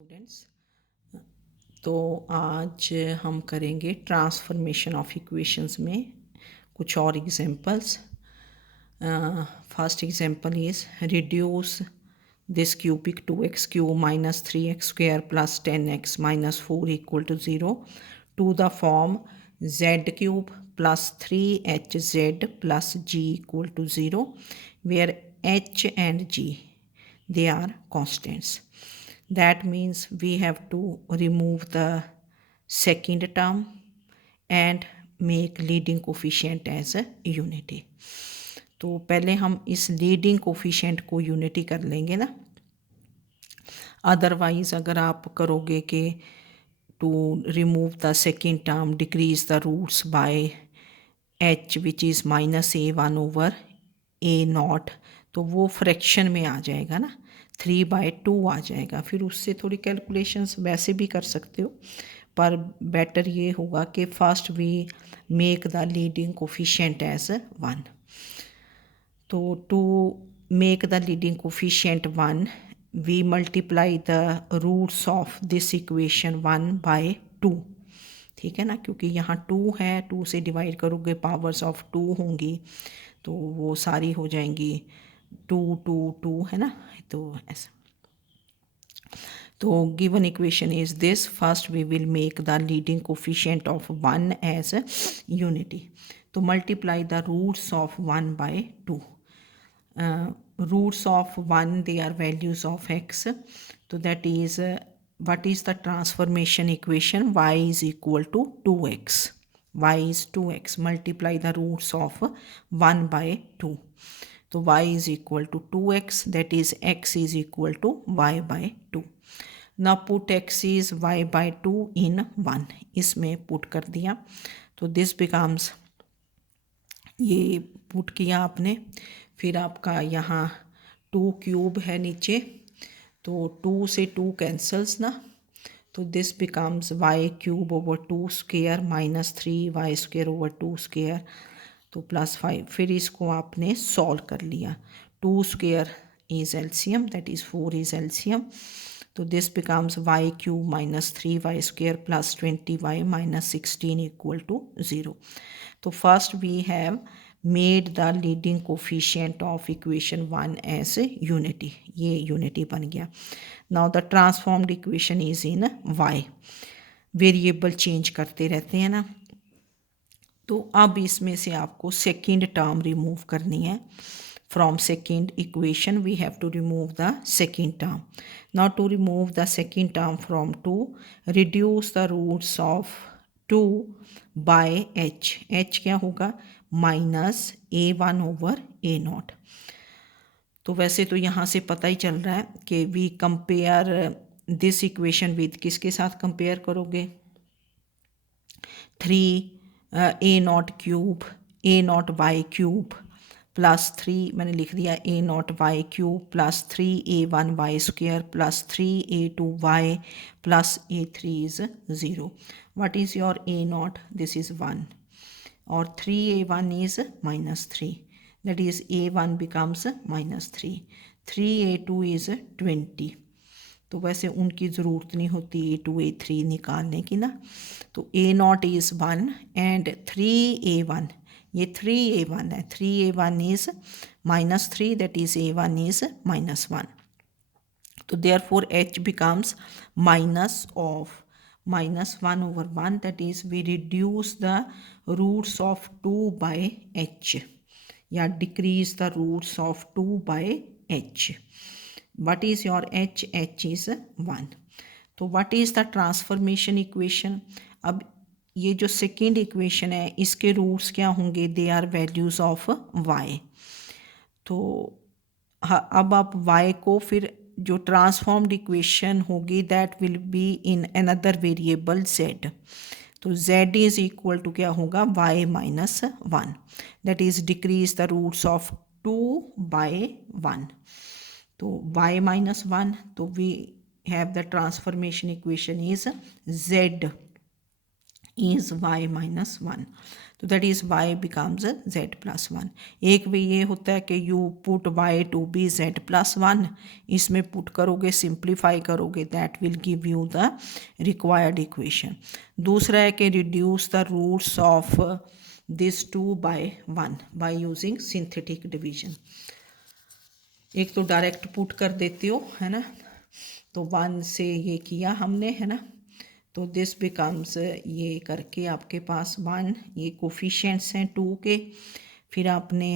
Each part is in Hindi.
स्टूडेंट्स, तो आज हम करेंगे ट्रांसफॉर्मेशन ऑफ इक्वेशंस में कुछ और examples. First example is reduce this cubic 2x cube minus 3x square plus 10x minus 4 equal to 0 to the form z cube plus 3hz plus g equal to 0 where h and g they are constants. That means we have to remove the second term and make leading coefficient as a unity. तो पहले हम इस लीडिंग कोफिशिएंट को यूनिटी कर लेंगे ना, अदरवाइज अगर आप करोगे कि to remove the second term decrease the roots by H which is minus A one over A nought, तो वो फ्रैक्शन में आ जाएगा ना, 3/2 आ जाएगा। फिर उससे थोड़ी कैलकुलेशंस वैसे भी कर सकते हो, पर बेटर ये होगा कि first we make the leading coefficient as 1. तो to make the leading coefficient 1 we multiply the roots of this equation 1 by 2. ठीक है ना, क्योंकि यहाँ 2 है, 2 से डिवाइड करोगे पावर्स ऑफ 2 होंगी तो वो सारी हो जाएंगी 2 2 2, है ना। तो ऐसा, तो given equation is this, first we will make the leading coefficient of 1 as unity, तो multiply the roots of 1 by 2. Roots of 1 they are values of x, so that is what is the transformation equation? Y is equal to 2x. Y is 2x, multiply the roots of 1 by 2, तो y is equal to 2x, that is x is equal to y by 2. now put x is y by 2 in 1, इसमें पुट कर दिया तो this becomes, ये पुट किया आपने, फिर आपका यहाँ 2 क्यूब है नीचे, तो 2 से 2 कैंसल्स ना, तो this becomes y cube over 2 square minus 3y square over 2 square, तो प्लस 5. फिर इसको आपने सॉल्व कर लिया, 2 square is LCM, that is 4 is LCM, तो this becomes y cube minus 3y square plus 20y minus 16 equal to 0. तो first we have made the leading coefficient of equation 1 as unity, ये यूनिटी बन गया. Now the transformed equation is in y, variable change करते रहते हैं ना, तो अब इसमें से आपको सेकेंड टर्म रिमूव करनी है. From second equation we have to remove the second term. Now to remove the second term from 2, reduce the roots of 2 by h. h क्या होगा? Minus a1 over a nought. तो वैसे तो यहाँ से पता ही चल रहा है कि we compare this equation with, किसके साथ कंपेयर करोगे? 3 a nought cube, a nought y cube plus 3, मैंने लिख दिया a nought y cube plus 3a1 y square plus 3a2 y plus a3 is 0. What is your a nought? This is 1, और 3a1 is minus 3, that is a1 becomes minus 3, 3a2 is 20. तो वैसे उनकी ज़रूरत नहीं होती a2 a3 निकालने की ना, तो a not is 1 and 3a1, ये 3a1 है, 3a1 is minus 3, that is a1 is minus 1. तो therefore h becomes minus of minus 1 over 1, that is we reduce the roots of 2 by h, या decrease the roots of 2 by h. what is your h? h is 1. तो what is the transformation equation? अब ये जो सेकेंड इक्वेशन है इसके रूट्स क्या होंगे? They are values of y. तो अब आप y को फिर जो ट्रांसफॉर्म्ड इक्वेशन होगी that will be in another variable z. तो z इज़ इक्वल टू क्या होगा? y minus 1, that is decrease the roots of 2 by 1. तो y माइनस 1, तो we have the transformation equation is z is y minus 1. तो that is y becomes z plus 1. एक वे ये होता है कि you put y to be z plus 1, इसमें पुट करोगे, सिंप्लीफाई करोगे, that will give you the required equation. दूसरा है कि reduce the roots of this 2 by 1 by using synthetic division. एक तो डायरेक्ट पुट कर देते हो, है ना, तो 1 से ये किया हमने, है ना, तो दिस बिकम्स, ये करके आपके पास 1, ये कोफिशिएंट्स हैं 2 के, फिर आपने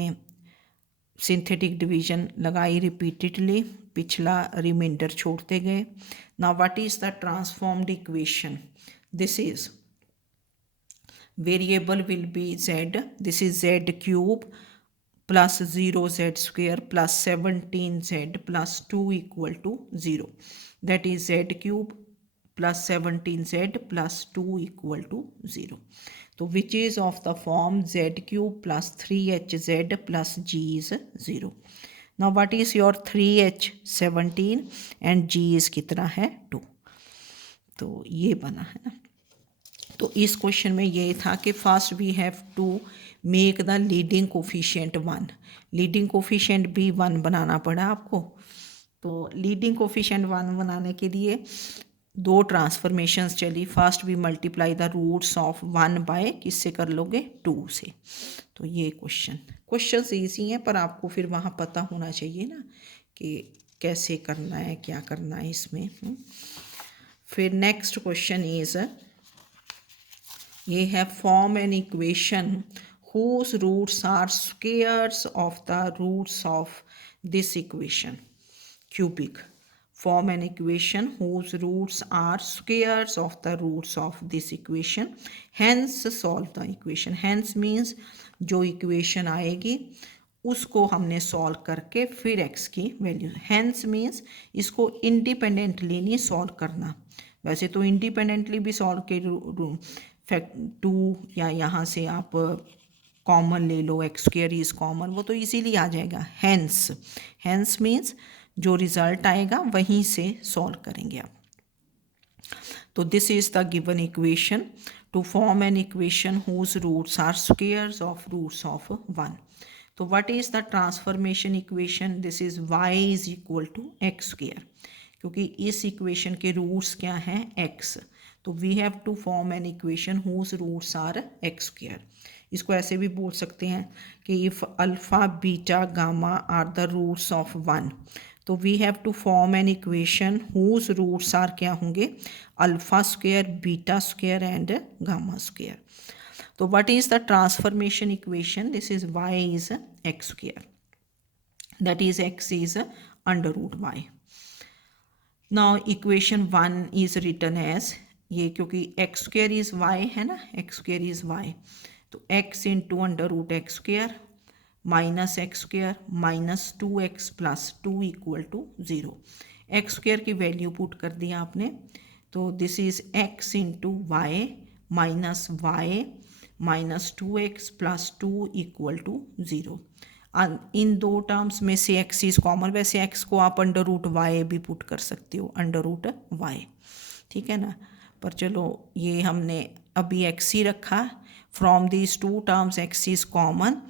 सिंथेटिक डिवीजन लगाई रिपीटेडली, पिछला रिमाइंडर छोड़ते गए. Now what is the transformed equation? This is variable will be z, this is z cube plus 0z square plus 17z plus 2 equal to 0. That is z cube plus 17z plus 2 equal to 0. So which is of the form z cube plus 3hz plus g is 0. Now what is your 3h 17 and g is कितना है 2. तो ये बना है ना. तो इस क्वेश्चन में ये था कि first we have to make the leading coefficient 1. Leading coefficient भी 1 बनाना पड़ा आपको. तो लीडिंग कोफिशिएंट 1 बनाने के लिए 2 ट्रांसफॉर्मेशंस चली. First we multiply the roots of 1 by किससे कर लोगे 2 से. तो ये क्वेश्चंस ईजी हैं, पर आपको फिर वहाँ पता होना चाहिए ना कि कैसे करना है, क्या करना है इसमें. फिर नेक्स्ट क्वेश्चन इज, ये है form an equation whose roots are squares of the roots of this equation. Cubic. Form an equation whose roots are squares of the roots of this equation. Hence solve the equation. Hence means जो equation आएगी उसको हमने solve करके फिर x की वैल्यू. Hence means इसको independently नहीं solve करना. वैसे तो independently भी solve के फैक्ट 2 या यहाँ से आप कॉमन ले लो, x स्क्वायर इज कॉमन, वो तो इजीली आ जाएगा. Hence means जो रिजल्ट आएगा वहीं से सॉल्व करेंगे आप. तो this is the given equation to form an equation whose roots are squares of roots of 1. तो what is the transformation equation? This is y is equal to x square, क्योंकि इस इक्वेशन के रूट्स क्या हैं x. तो we have to form an equation whose roots are x square. इसको ऐसे भी बोल सकते हैं कि if alpha beta gamma are the roots of 1, तो we have to form an equation whose roots are क्या होंगे? Alpha square, beta square and gamma square. तो what is the transformation equation? This is y is x square, that is x is under root y. Now equation 1 is written as, ये क्योंकि एक्स स्क्वेयर इज y है ना, एक्स स्क्वेयर इज y, तो x into under root x square minus x square minus 2x plus 2 equal to 0. X square की वैल्यू पुट कर दिया आपने, तो this is x into y minus y minus 2x plus 2 equal to 0. इन दो टर्म्स में से x इज कॉमन. वैसे x को आप अंडर रूट वाई भी पुट कर सकते हो, अंडर रूट वाई, ठीक है ना, पर चलो ये हमने अभी x ही रखा. From these 2 terms x is common,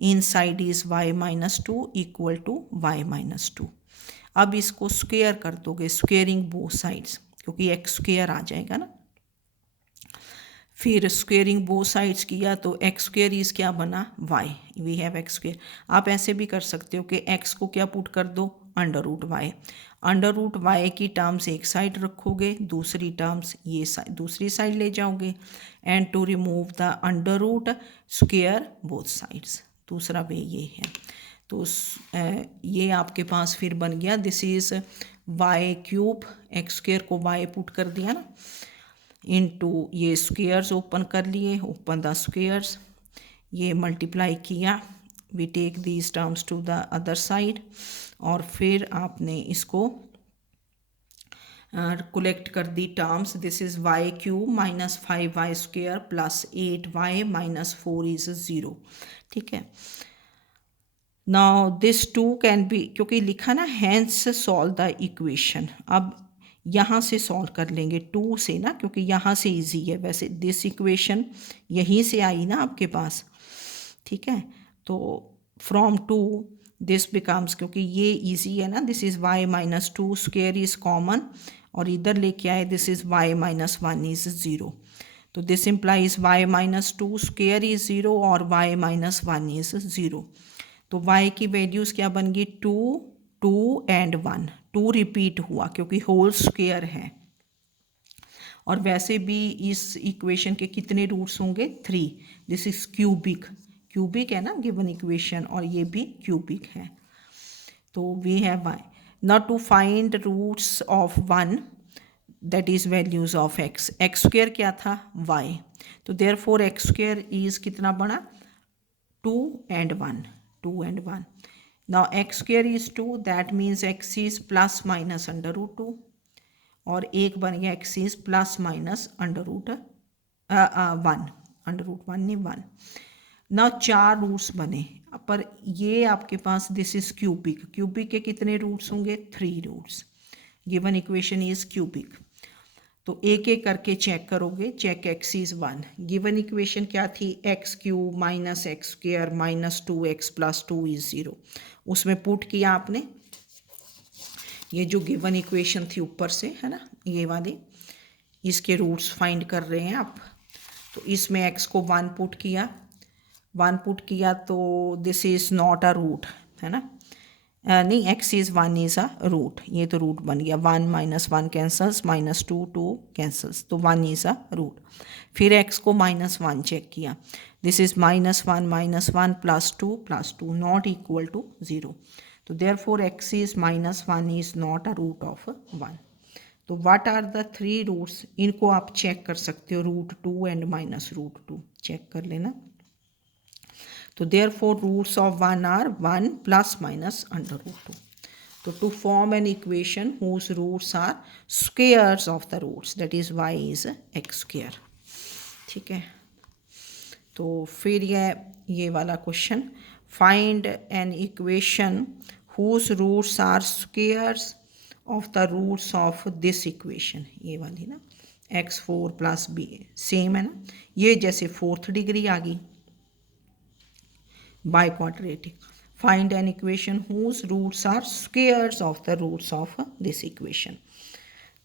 inside is y minus 2 equal to y minus 2. अब इसको स्क्वेयर कर दोगे, स्क्वेयरिंग बोथ साइड्स, क्योंकि x स्क्वेयर आ जाएगा ना. फिर स्क्वेयरिंग बोथ साइड्स किया तो एक्स स्क्वेयर इज क्या बना? y. We have x square. आप ऐसे भी कर सकते हो कि x को क्या पुट कर दो? Under root y. Under root y की टर्म्स एक साइड रखोगे, दूसरी टर्म्स ये दूसरी साइड ले जाओगे, and to remove the under root square both sides. दूसरा वे ये है. तो ये आपके पास फिर बन गया, this is y cube, x square को वाई पुट कर दिया ना, इनटू ये स्क्वेयर्स ओपन कर लिए, ओपन द स्क्वेयर्स, ये मल्टीप्लाई किया, we take these terms to the other side, और फिर आपने इसको कलेक्ट कर दी terms. This is y cube minus 5y square plus 8y minus 4 is 0. ठीक है. नाउ दिस 2 कैन बी, क्योंकि लिखा ना हैंस सॉल्व द इक्वेशन. अब यहाँ से सॉल्व कर लेंगे 2 से ना, क्योंकि यहाँ से इजी है। वैसे दिस इक्वेशन यहीं से आई ना आपके पास, ठीक है। तो फ्रॉम 2 दिस बिकम्स, क्योंकि ये इजी है ना, this is y minus 2 square is common, और इधर लेके आए this is y minus 1 is 0। तो this implies y minus 2 square is 0 और y माइनस 1 इज़ 0। तो y की वैल्यूज़ क्या बन गई, 2, 2 एंड 1। 2 रिपीट हुआ क्योंकि होल स्क्वेयर है, और वैसे भी इस इक्वेशन के कितने रूट्स होंगे, 3। दिस इज क्यूबिक, क्यूबिक है ना गिवन इक्वेशन, और ये भी क्यूबिक है। तो we have y now to find roots of 1, that is values of x। X square क्या था, y, तो therefore x square is कितना बना, 2 and 1, 2 and 1। now x square is 2, that means x is plus minus under root 2, और एक बन गया x is plus minus under root 1, under root 1 नहीं 1। ना 4 रूट्स बने, पर ये आपके पास दिस इज क्यूबिक, क्यूबिक के कितने रूट्स होंगे, 3 roots. Given equation is cubic. तो एक एक करके चेक करोगे, check x is 1। Given equation क्या थी, x cube minus x square minus 2x plus 2 is 0। उसमें पुट किया आपने ये जो गिवन इक्वेशन थी ऊपर से, है ना, ये वाली, इसके रूट्स फाइंड कर रहे हैं आप। तो इसमें x को 1 पुट किया, 1 पुट किया तो this is not a root, है ना, नहीं, x is 1 is a root, ये तो रूट बन गया। 1 माइनस 1 कैंसल्स, माइनस 2 2 कैंसल्स, तो 1 इज़ अ रूट। फिर x को माइनस 1 चेक किया, this is minus 1 plus 2 not equal to 0। तो therefore x is minus 1 is not a root of 1। तो व्हाट आर द 3 रूट्स, इनको आप चेक कर सकते हो, root 2 and minus root 2 check कर लेना। तो therefore roots of 1 are 1 plus minus under root 2। तो to form an equation whose roots are squares of the roots, that is y is x square, ठीक है। तो फिर ये वाला question, find an equation whose roots are squares of the roots of this equation, ये वाली ना, x4 प्लस बी, सेम है ना, ये जैसे 4th डिग्री आ गई by quadratic. Find an equation whose roots are squares of the roots of this equation.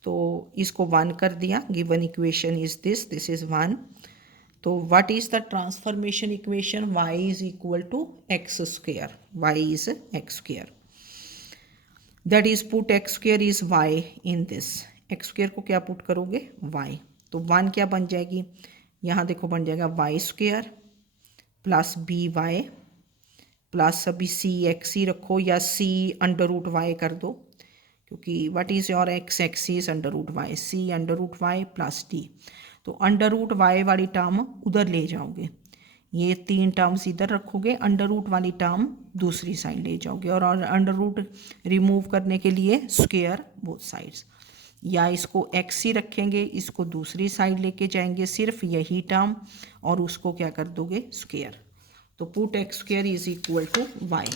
तो इसको 1 कर दिया, given equation is this is 1। तो what is the transformation equation, y is equal to x square, y is x square, that is put x square is y in this, x square को क्या पुट करोगे, y। तो 1 क्या बन जाएगी, यहाँ देखो बन जाएगा y square plus b y plus, अभी सी एक्स ही रखो या सी अंडर रूट वाई कर दो, क्योंकि what is your x, x is under root y, c under root y plus d. तो अंडर रूट वाई वाली टर्म उधर ले जाओगे, ये 3 टर्म्स इधर रखोगे, अंडर रूट वाली टर्म दूसरी साइड ले जाओगे, और अंडर रूट रिमूव करने के लिए स्क्वेयर बोथ साइड्स, या इसको एक्स ही रखेंगे, इसको दूसरी साइड लेके जाएंगे सिर्फ यही टर्म, और उसको क्या कर दोगे, स्क्वेयर। तो put x square is equal to y.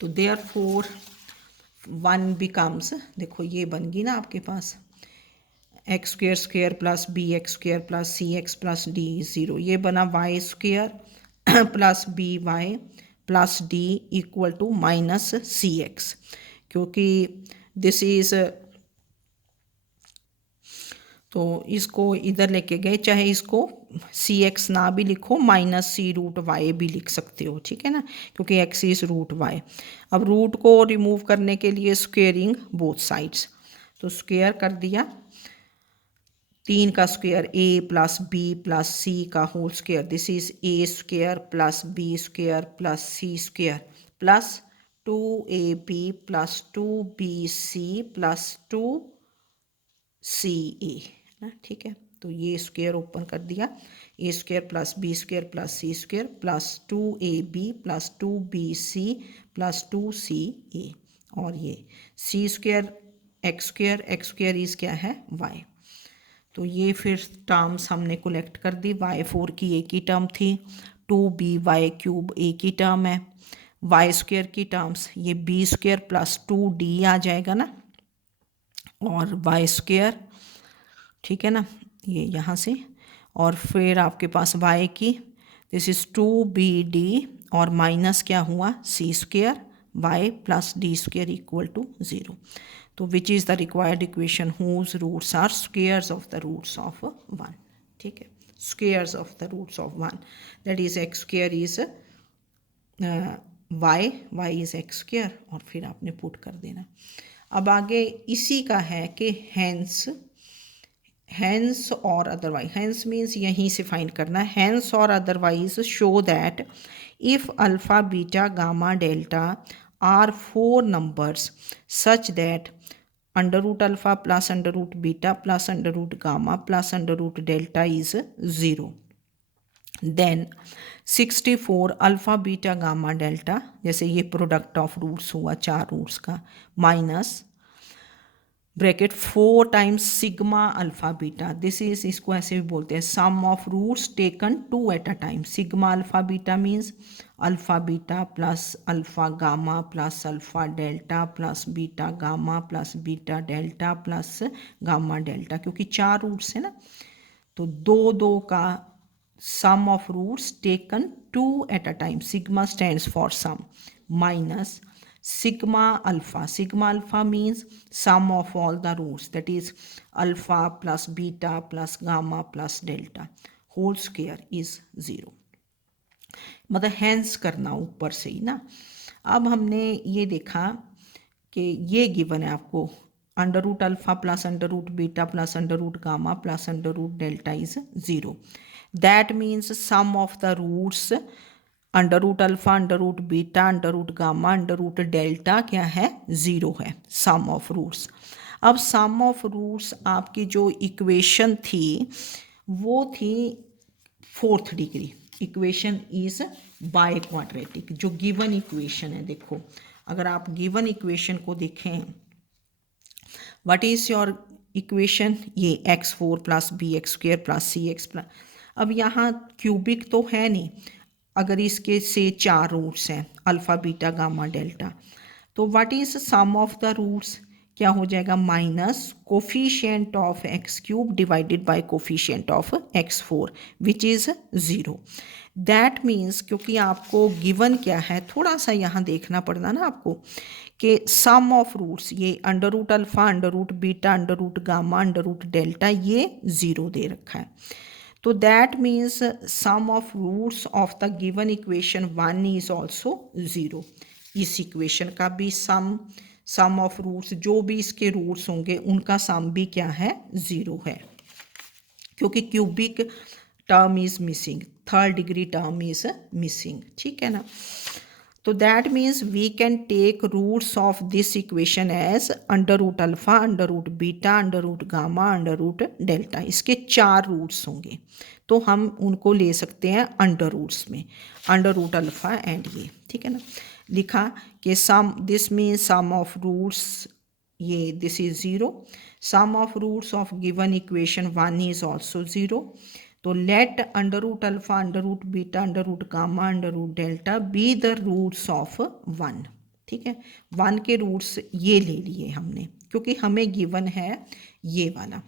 तो देयरफॉर 1 बिकम्स, देखो ये बन गई ना आपके पास, x square square plus b x square plus c x plus d 0, ये बना y square plus b y plus d equal to minus c x, क्योंकि दिस इज, तो इसको इधर लेके गए, चाहे इसको सी एक्स ना भी लिखो, माइनस सी रूट वाई भी लिख सकते हो, ठीक है ना, क्योंकि एक्स इज रूट वाई। अब रूट को रिमूव करने के लिए स्क्वेयरिंग बोथ साइड्स, तो स्क्वेयर कर दिया, 3 का square a plus b plus c का whole square, this is a square plus b square plus c square plus 2ab plus 2bc plus 2ca ना, ठीक है। तो ये स्क्वेयर ओपन कर दिया, a square plus b square plus c square plus 2ab plus 2bc plus 2ca, और ये c square x square is क्या है, वाई। तो ये फिर टर्म्स हमने कलेक्ट कर दी, y4 की एक ही टर्म थी, 2by³ एक ही टर्म है, y स्क्वेयर की टर्म्स ये b स्क्वेयर प्लस 2d आ जाएगा ना, और वाई स्क्वेयर, ठीक है ना, ये यहाँ से, और फिर आपके पास वाई की दिस इज़ 2BD और माइनस क्या हुआ c square y plus d square equal to 0। तो which is the required equation whose roots are squares of the roots of 1, ठीक है, squares of the roots of 1, that is x square is y is x square, और फिर आपने पुट कर देना। अब आगे इसी का है कि हैंस और अदरवाइज, हैंस मीन्स यहीं से फाइंड करना है, हैंस और otherwise show that if alpha beta gamma delta R 4 numbers such that under root alpha plus under root beta plus under root gamma plus under root delta is 0, then 64 alpha beta gamma delta, जैसे ये प्रोडक्ट ऑफ रूट्स हुआ 4 रूट्स का, minus bracket 4 times sigma alpha beta, this is, इसको ऐसे भी बोलते हैं sum of roots taken 2 at a time. Sigma alpha beta means alpha beta plus alpha gamma plus alpha delta plus beta gamma plus beta delta plus gamma delta, क्योंकि 4 रूट्स है ना, तो 2 का sum of roots taken 2 at a time, sigma stands for sum, minus sigma alpha means sum of all the roots, that is alpha plus beta plus gamma plus delta whole square is 0, मतलब हैंस करना ऊपर से ही ना। अब हमने ये देखा कि ये गिवन है आपको under root alpha plus under root beta plus under root gamma plus under root delta is 0, that means sum of the roots under root alpha under root beta under root gamma under root delta क्या है 0 है, सम ऑफ रूट्स। अब सम ऑफ रूट्स आपकी जो इक्वेशन थी वो थी 4th degree, equation is by quadratic, जो गिवन इक्वेशन है। देखो अगर आप गिवन इक्वेशन को देखें, व्हाट इज योर इक्वेशन, ये x4 plus b x square plus c x plus, अब यहाँ क्यूबिक तो है नहीं, अगर इसके से 4 रूट्स हैं अल्फ़ा बीटा गामा डेल्टा, तो what is sum of the roots, क्या हो जाएगा minus coefficient of x cube divided by coefficient of x4 which is 0, that means, क्योंकि आपको गिवन क्या है, थोड़ा सा यहाँ देखना पड़ना ना आपको, कि सम ऑफ रूट्स ये under root alpha under root beta under root gamma under root delta ये 0 दे रखा है, तो that means sum of roots of the given equation 1 is also 0, इस इक्वेशन का भी सम ऑफ रूट्स, जो भी इसके रूट्स होंगे उनका सम भी क्या है 0 है, क्योंकि cubic term is missing, 3rd degree term is missing, ठीक है ना। तो that means we can take roots of this equation as under root alpha under root beta under root gamma under root delta, इसके 4 रूट्स होंगे, तो हम उनको ले सकते हैं अंडर रूट्स में, अंडर रूट अल्फ़ा एंड ये, ठीक है ना। लिखा कि sum, this means sum of roots, ये this is 0, sum of roots of given equation 1 is also 0, तो let under root alpha under root beta under root gamma under root delta be the roots of 1, ठीक है, 1 के रूट्स ये ले लिए हमने, क्योंकि हमें गिवन है ये वाला।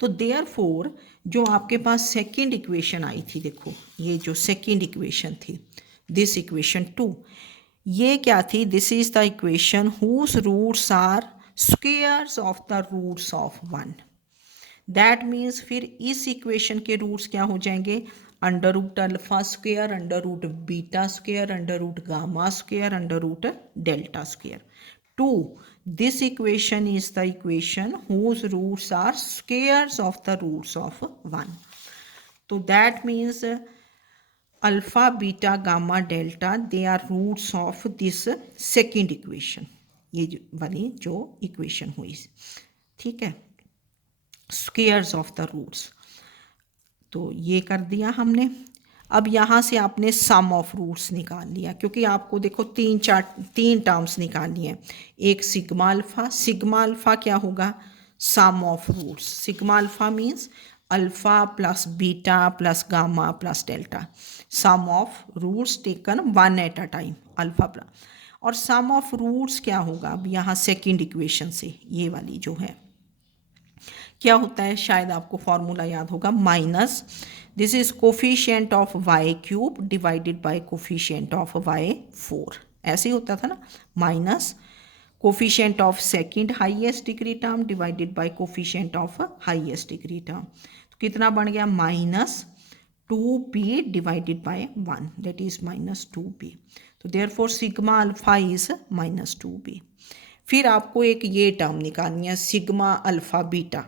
तो देयरफॉर जो आपके पास सेकंड इक्वेशन आई थी, देखो ये जो सेकंड इक्वेशन थी, दिस इक्वेशन 2, ये क्या थी, this is the equation whose roots are squares of the roots of 1, that means फिर इस इक्वेशन के रूट्स क्या हो जाएंगे, under root alpha square under root beta square under root gamma square under root delta square, 2 this equation is the equation whose roots are squares of the roots of 1, तो that means alpha beta gamma delta they are roots of this second equation, ये वाली जो इक्वेशन हुई, ठीक है, स्क्वेयर्स ऑफ द रूट्स, तो ये कर दिया हमने। अब यहाँ से आपने सम ऑफ रूट्स निकाल लिया, क्योंकि आपको देखो 3 टर्म्स निकालनी है, एक सिग्मा अल्फ़ा क्या होगा, sum of roots, sigma alpha means alpha plus beta plus gamma plus delta, sum of roots taken 1 at a time, alpha plus, और सम ऑफ रूट्स क्या होगा अब यहाँ सेकेंड इक्वेशन से, ये वाली जो है क्या होता है, शायद आपको फॉर्मूला याद होगा, minus this is coefficient of y cube divided by coefficient of y 4, ऐसे ही होता था ना, minus coefficient of second highest degree term divided by coefficient of highest degree term. तो कितना बन गया, minus 2b divided by 1, that is minus 2b। तो therefore sigma alpha is minus 2b। फिर आपको एक ये टर्म निकालनी है, sigma alpha beta.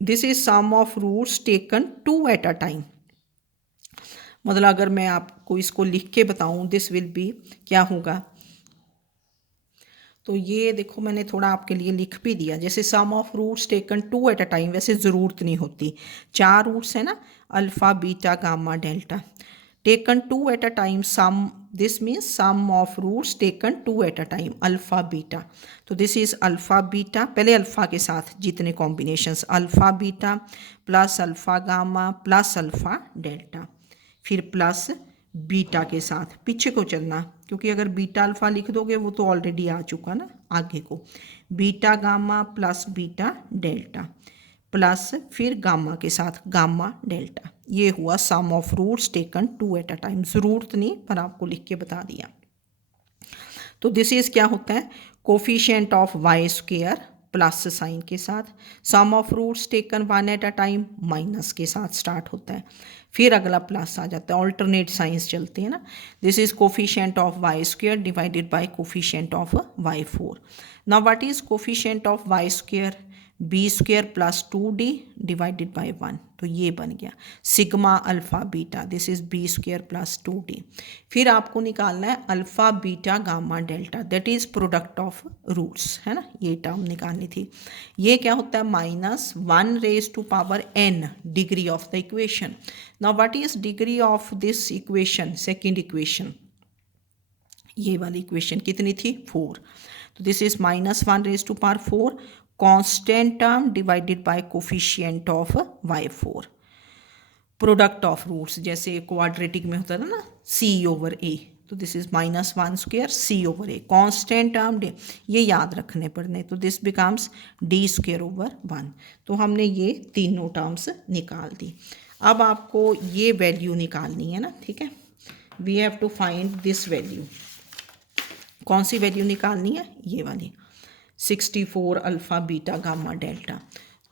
This is sum of roots taken 2 at a time. मतलब अगर मैं आपको इसको लिख के बताऊं, दिस विल बी क्या होगा, तो ये देखो मैंने थोड़ा आपके लिए लिख भी दिया, जैसे sum of roots taken 2 at a time, वैसे ज़रूरत नहीं होती, 4 रूट्स है ना, alpha beta gamma delta, taken 2 at a time, sum this means sum of roots taken 2 at a time alpha beta. तो दिस इज़ अल्फ़ा बीटा, पहले अल्फ़ा के साथ जितने combinations, alpha beta plus alpha gamma plus alpha delta, फिर प्लस बीटा के साथ, पीछे को चलना क्योंकि अगर बीटा अल्फ़ा लिख दोगे वो तो ऑलरेडी आ चुका ना, आगे को beta gamma plus beta delta plus फिर गामा के साथ गामा डेल्टा, ये हुआ sum of roots taken 2 at a time. ज़रूरत नहीं पर आपको लिख के बता दिया। तो दिस इज़ क्या होता है, coefficient of y square plus sign के साथ, sum of roots taken 1 at a time minus के साथ स्टार्ट होता है, फिर अगला प्लस आ जाता है, ऑल्टरनेट साइंस चलते हैं ना। This is coefficient of y square divided by coefficient of y 4। Now what is coefficient of y square, b square plus 2d divided by 1, तो ये बन गया sigma alpha beta, this is b square plus 2d। फिर आपको निकालना है alpha beta gamma delta, that is product of roots, है ना, ये टर्म निकालनी थी। ये क्या होता है, minus 1 raise to power n degree of the equation. Now what is degree of this equation, second equation, ये वाली इक्वेशन कितनी थी, 4। तो this is minus 1 raise to power 4 constant term divided by coefficient of y4, product of roots, जैसे क्वाड्रेटिक में होता था ना c ओवर a, तो this is minus 1 square c over a, constant term ये याद रखने पड़ने, तो this becomes d square over 1। तो हमने ये तीनों टर्म्स निकाल दी। अब आपको ये वैल्यू निकालनी है ना, ठीक है, we have to find this value. कौन सी वैल्यू निकालनी है, ये वाली 64 अल्फ़ा बीटा गामा डेल्टा।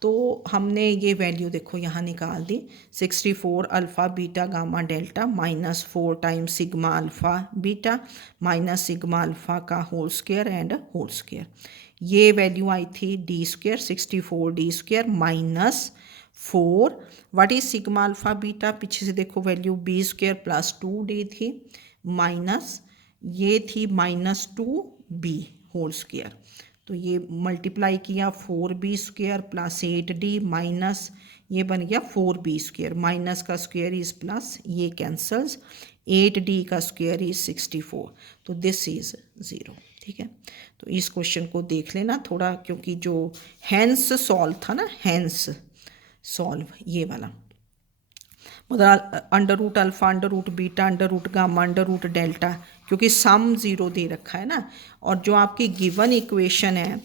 तो हमने ये वैल्यू देखो यहाँ निकाल दी, 64 alpha beta gamma delta minus 4 times sigma alpha beta minus sigma alpha का whole square and whole square, ये वैल्यू आई थी d square, 64 d square minus 4, what is sigma alpha beta, पीछे से देखो value B square plus 2d थी, माइनस ये थी माइनस 2b होल स्क्वायर, तो ये मल्टीप्लाई किया 4b square plus 8d minus ये बन गया 4b स्क्वायर, माइनस का स्क्वायर इज प्लस, ये कैंसल्स, 8d का स्क्वायर इज 64, तो दिस इज 0। ठीक है, तो इस क्वेश्चन को देख लेना थोड़ा, क्योंकि जो हैंस सॉल्व था ना, हैंस सॉल्व ये वाला, मतलब under root alpha under root beta under root gamma under root delta, क्योंकि सम 0 दे रखा है ना, और जो आपकी गिवन इक्वेशन है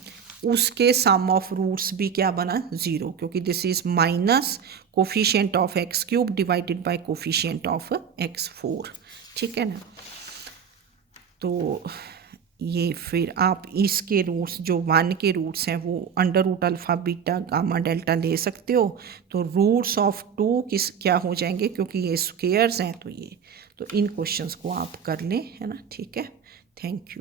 उसके सम ऑफ रूट्स भी क्या बना, 0, क्योंकि this is minus coefficient of x cube divided by coefficient of x4। ठीक है ना, तो ये फिर आप इसके रूट्स जो 1 के रूट्स हैं वो under root alpha beta gamma delta ले सकते हो, तो रूट्स ऑफ 2 किस क्या हो जाएंगे, क्योंकि ये स्क्वेयर्स हैं, तो ये, तो इन क्वेश्चंस को आप कर लें, है ना। ठीक है, थैंक यू।